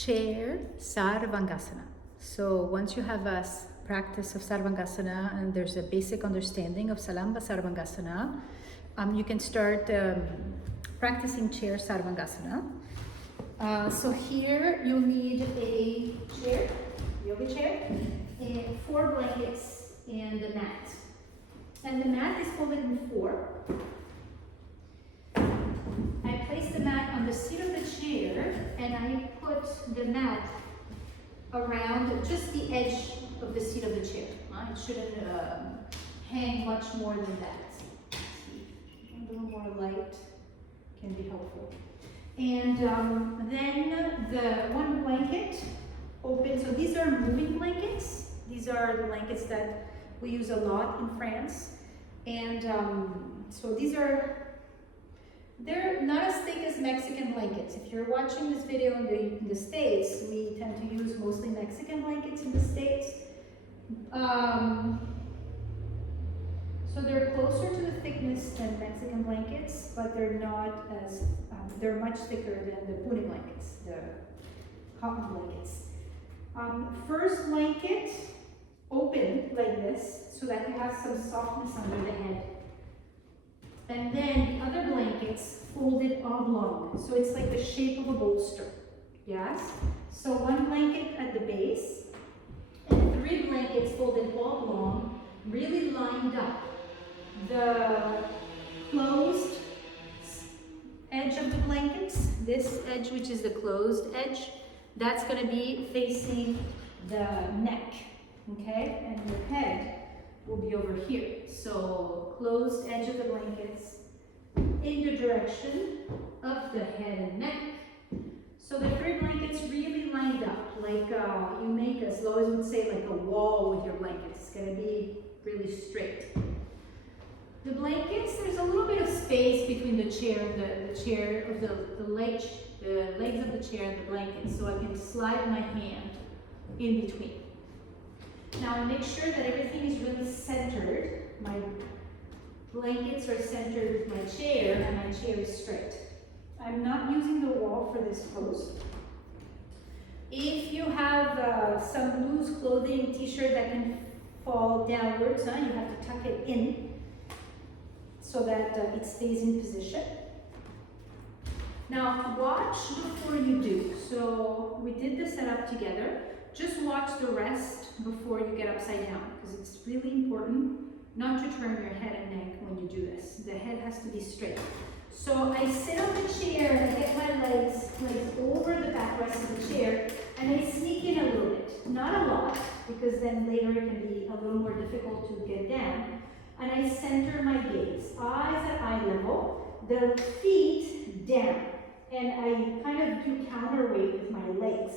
chair Sarvāngāsana. So once you have a practice of Sarvāngāsana and there's a basic understanding of Sarvāngāsana, you can start practicing chair Sarvāngāsana. So here you'll need a chair, yoga chair, and 4 blankets and a mat. And the mat is folded in 4. I place the mat on the seat of the chair and I put the mat around just the edge of the seat of the chair. It shouldn't hang much more than that. A little more light can be helpful. And then the one blanket open. So these are moving blankets. These are the blankets that we use a lot in France. And so they're not as thick as Mexican blankets. If you're watching this video in the States, we tend to use mostly Mexican blankets in the States. So they're closer to the thickness than Mexican blankets, but they're not as, they're much thicker than the pune blankets, the cotton blankets. First blanket, open like this so that you have some softness under the head. And then the other blankets folded oblong, so it's like the shape of a bolster. Yes? So 1 blanket at the base, and 3 blankets folded oblong, really lined up. The closed edge of the blankets, this edge which is the closed edge, that's going to be facing the neck, okay? And your head will be over here. So closed edge of the blankets in the direction of the head and neck. So the 3 blankets really lined up, like you make, as Lois would say, like a wall with your blankets. It's going to be really straight. The blankets, there's a little bit of space between the chair and the legs of the chair and the blanket, so I can slide my hand in between. Now make sure that everything is really centered. My blankets are centered with my chair and my chair is straight. I'm not using the wall for this pose. If you have some loose clothing, t-shirt that can fall downwards, you have to tuck it in so that it stays in position. Now watch before you do. So we did the setup together. Just watch the rest before you get upside down, because it's really important not to turn your head and neck when you do this. The head has to be straight. So I sit on the chair and I get my legs over the backrest of the chair, and I sneak in a little bit. Not a lot, because then later it can be a little more difficult to get down. And I center my gaze, eyes at eye level, the feet down. And I kind of do counterweight with my legs.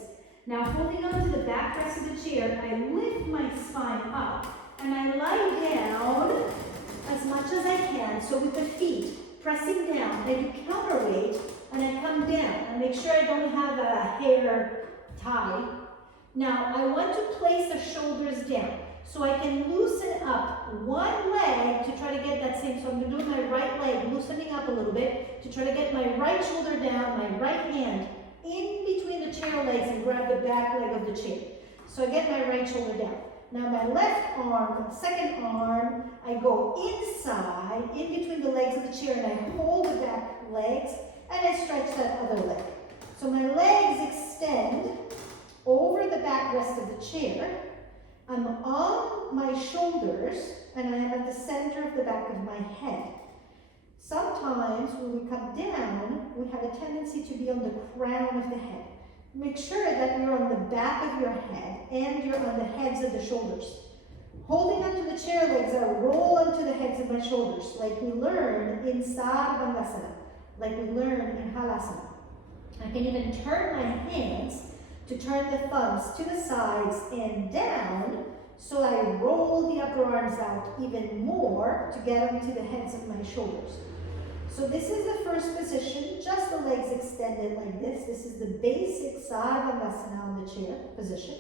Now holding on to the backrest of the chair, I lift my spine up and I lie down as much as I can. So with the feet pressing down, I do counterweight and I come down and make sure I don't have a hair tie. Now I want to place the shoulders down so I can loosen up one leg to try to get that same. So I'm doing my right leg, loosening up a little bit to try to get my right shoulder down, my right hand in between the chair legs and grab the back leg of the chair. So I get my right shoulder down. Now my left arm, second arm, I go inside, in between the legs of the chair, and I hold the back legs, and I stretch that other leg. So my legs extend over the backrest of the chair. I'm on my shoulders, and I am at the center of the back of my head. Sometimes when we come down, we have a tendency to be on the crown of the head. Make sure that you're on the back of your head and you're on the heads of the shoulders. Holding onto the chair legs, I roll onto the heads of my shoulders, like we learned in Sarvāngāsana, like we learned in Halasana. I can even turn my hands to turn the thumbs to the sides and down, so I roll the upper arms out even more to get onto the heads of my shoulders. So this is the first position, just the legs extended like this. This is the basic Sarvāngāsana on the chair position.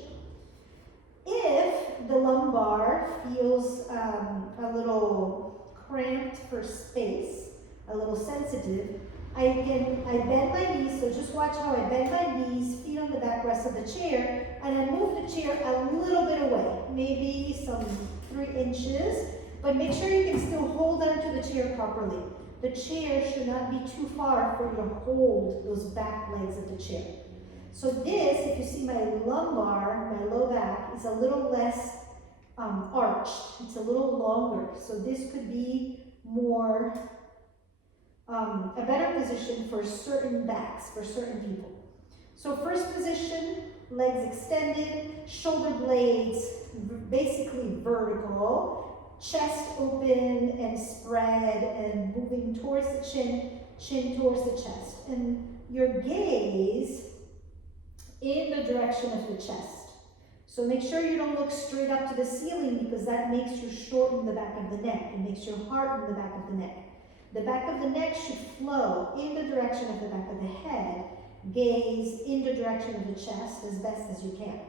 If the lumbar feels a little cramped for space, a little sensitive, I bend my knees, so just watch how I bend my knees, feet on the backrest of the chair, and I move the chair a little bit away, maybe some 3 inches, but make sure you can still hold onto the chair properly. The chair should not be too far for you to hold those back legs of the chair. So this, if you see my lumbar, my low back, is a little less arched. It's a little longer. So this could be more, a better position for certain backs, for certain people. So first position, legs extended, shoulder blades basically vertical, chest open and spread and moving towards the chin, chin towards the chest. And your gaze in the direction of the chest. So make sure you don't look straight up to the ceiling because that makes you shorten the back of the neck. It makes your heart in the back of the neck. The back of the neck should flow in the direction of the back of the head. Gaze in the direction of the chest as best as you can.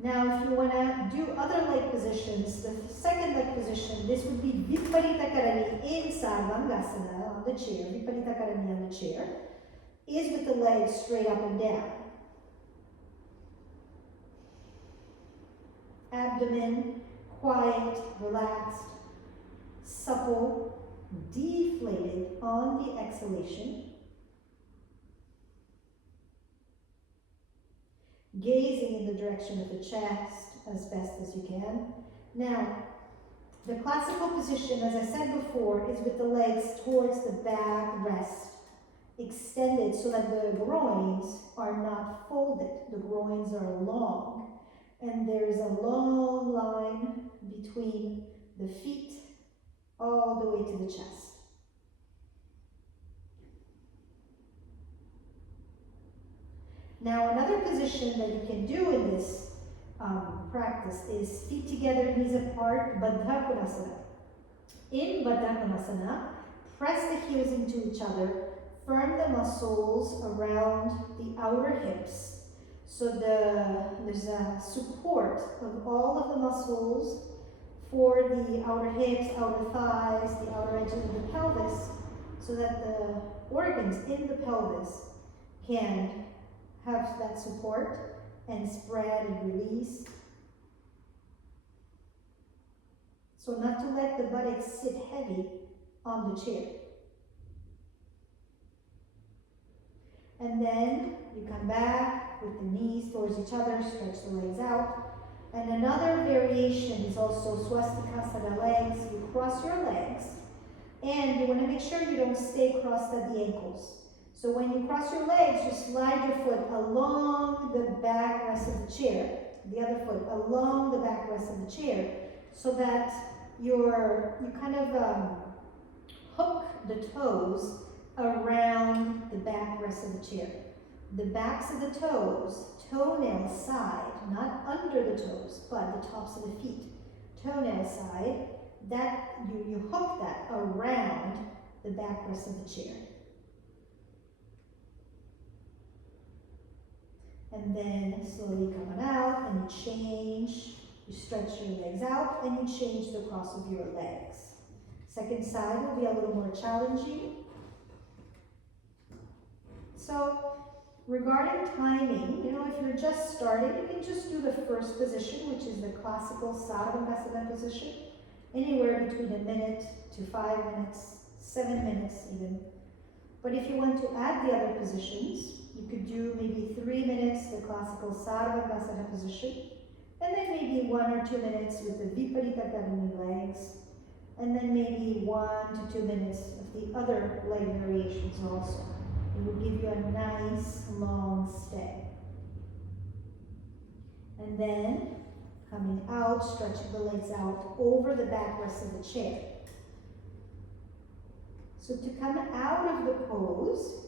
Now, if you want to do other leg positions, the second leg position, this would be Viparita Karani in Sarvāngāsana on the chair. Viparita Karani on the chair is with the legs straight up and down. Abdomen quiet, relaxed, supple, deflated on the exhalation. Gazing in the direction of the chest as best as you can. Now, the classical position, as I said before, is with the legs towards the back rest, extended so that the groins are not folded. The groins are long. And there is a long line between the feet all the way to the chest. Now, another position that you can do in this practice is feet together, knees apart, Baddha Konasana. In Baddha Konasana, press the heels into each other, firm the muscles around the outer hips. So there's a support of all of the muscles for the outer hips, outer thighs, the outer edges of the pelvis, so that the organs in the pelvis can have that support and spread and release. So not to let the buttocks sit heavy on the chair. And then you come back with the knees towards each other, stretch the legs out. And another variation is also swastikasana legs. You cross your legs, and you want to make sure you don't stay crossed at the ankles. So when you cross your legs, you slide your foot along the back rest of the chair, the other foot along the back rest of the chair, so that you kind of hook the toes around the back rest of the chair. The backs of the toes, toenail side, not under the toes, but the tops of the feet, toenail side, that you hook that around the back rest of the chair. And then slowly coming out, and you change, you stretch your legs out, and you change the cross of your legs. Second side will be a little more challenging. So, regarding timing, if you're just starting, you can just do the first position, which is the classical Sarvāngāsana position, anywhere between 1 minute to 5 minutes, 7 minutes even. But if you want to add the other positions, you could do maybe 3 minutes, the classical Sarvāngāsana position, and then maybe 1 or 2 minutes with the Viparita Karani legs, and then maybe 1 to 2 minutes of the other leg variations also. It will give you a nice long stay. And then coming out, stretching the legs out over the backrest of the chair. So to come out of the pose,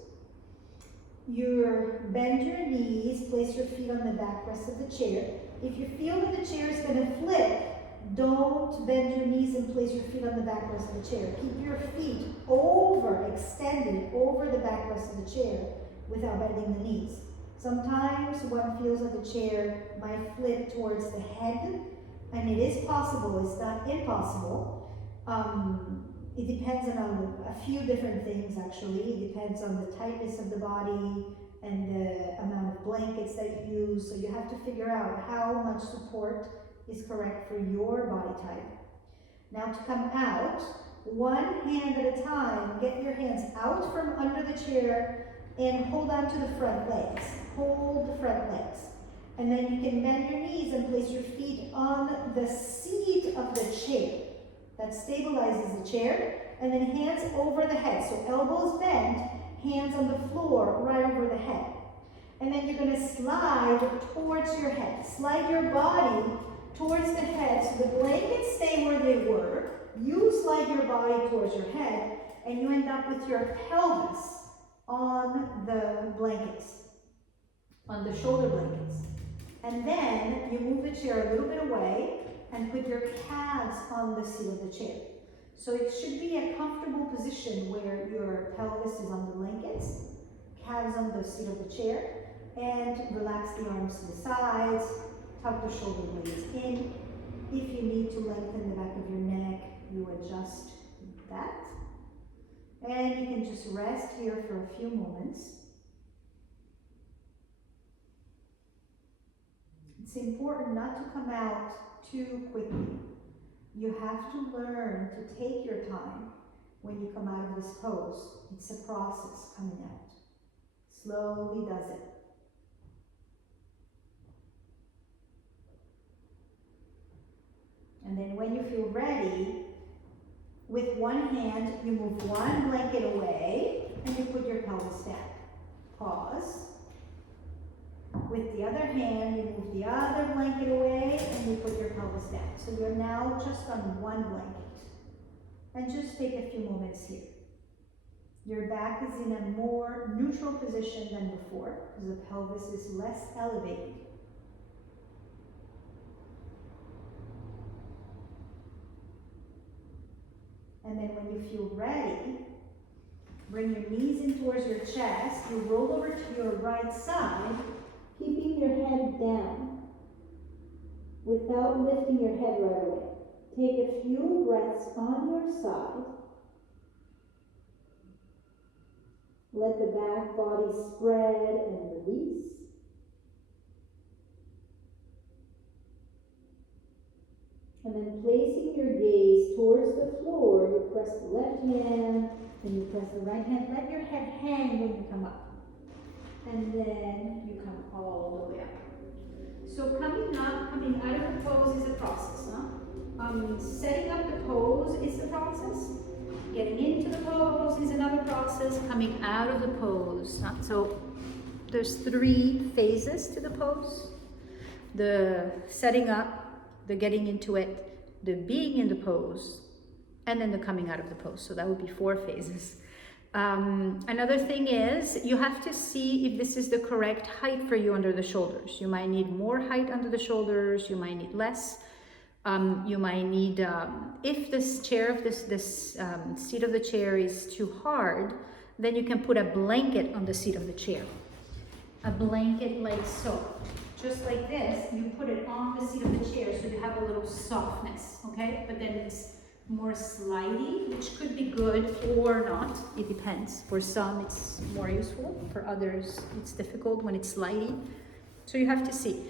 you bend your knees, place your feet on the backrest of the chair. If you feel that the chair is going to flip, don't bend your knees and place your feet on the backrest of the chair. Keep your feet extended over the backrest of the chair without bending the knees. Sometimes one feels that the chair might flip towards the head, and it is possible, it's not impossible. It depends on a few different things actually. It depends on the tightness of the body and the amount of blankets that you use. So you have to figure out how much support is correct for your body type. Now to come out, one hand at a time, get your hands out from under the chair and hold on to the front legs. Hold the front legs. And then you can bend your knees and place your feet on the seat of the chair. That stabilizes the chair. And then hands over the head. So elbows bent, hands on the floor, right over the head. And then you're going to slide towards your head. Slide your body towards the head so the blankets stay where they were. You slide your body towards your head and you end up with your pelvis on the blankets, on the shoulder blankets. And then you move the chair a little bit away and put your calves on the seat of the chair. So it should be a comfortable position where your pelvis is on the blankets, calves on the seat of the chair, and relax the arms to the sides, tuck the shoulder blades in. If you need to lengthen the back of your neck, you adjust that. And you can just rest here for a few moments. It's important not to come out too quickly. You have to learn to take your time when you come out of this pose. It's a process coming out. Slowly does it. And then when you feel ready, with one hand, you move one blanket away and you put your pelvis down. Pause. With the other hand, you move the other blanket away and you put your pelvis down. So you're now just on one blanket. And just take a few moments here. Your back is in a more neutral position than before because the pelvis is less elevated. And then when you feel ready, bring your knees in towards your chest. You roll over to your right side, keeping your head down without lifting your head right away. Take a few breaths on your side. Let the back body spread and release. And then placing your gaze towards the floor, you press the left hand, then you press the right hand. Let your head hang when you come up. And then you come all the way up. So coming out of the pose is a process, huh? Setting up the pose is the process. Getting into the pose is another process. Coming out of the pose. So there's 3 phases to the pose. The setting up, the getting into it, the being in the pose, and then the coming out of the pose. So that would be 4 phases. Another thing is you have to see if this is the correct height for you under the shoulders. You might need more height under the shoulders. You might need less. You might need, if this chair, this seat of the chair is too hard, then you can put a blanket on the seat of the chair. A blanket like so. Just like this, you put it on the seat of the chair so you have a little softness, okay? But then it's more slidey, which could be good or not. It depends. For some, it's more useful. For others, it's difficult when it's slidey. So you have to see.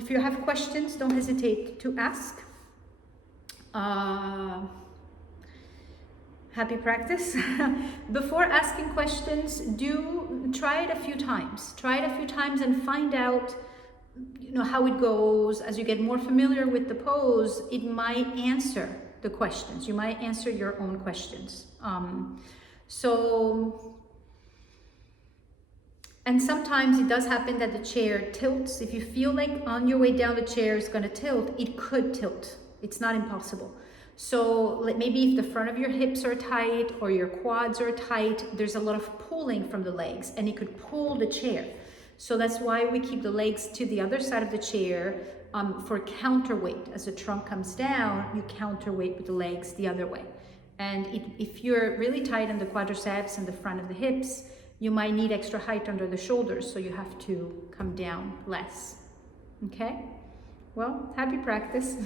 If you have questions, don't hesitate to ask. Happy practice. Before asking questions, do try it a few times. Try it a few times and find out, how it goes. As you get more familiar with the pose, it might answer the questions. You might answer your own questions. And sometimes it does happen that the chair tilts. If you feel like on your way down the chair is going to tilt, it could tilt. It's not impossible. So maybe if the front of your hips are tight or your quads are tight, there's a lot of pulling from the legs and it could pull the chair. So that's why we keep the legs to the other side of the chair for counterweight. As the trunk comes down, you counterweight with the legs the other way. And if you're really tight on the quadriceps and the front of the hips, you might need extra height under the shoulders, so you have to come down less. Okay? Well, happy practice.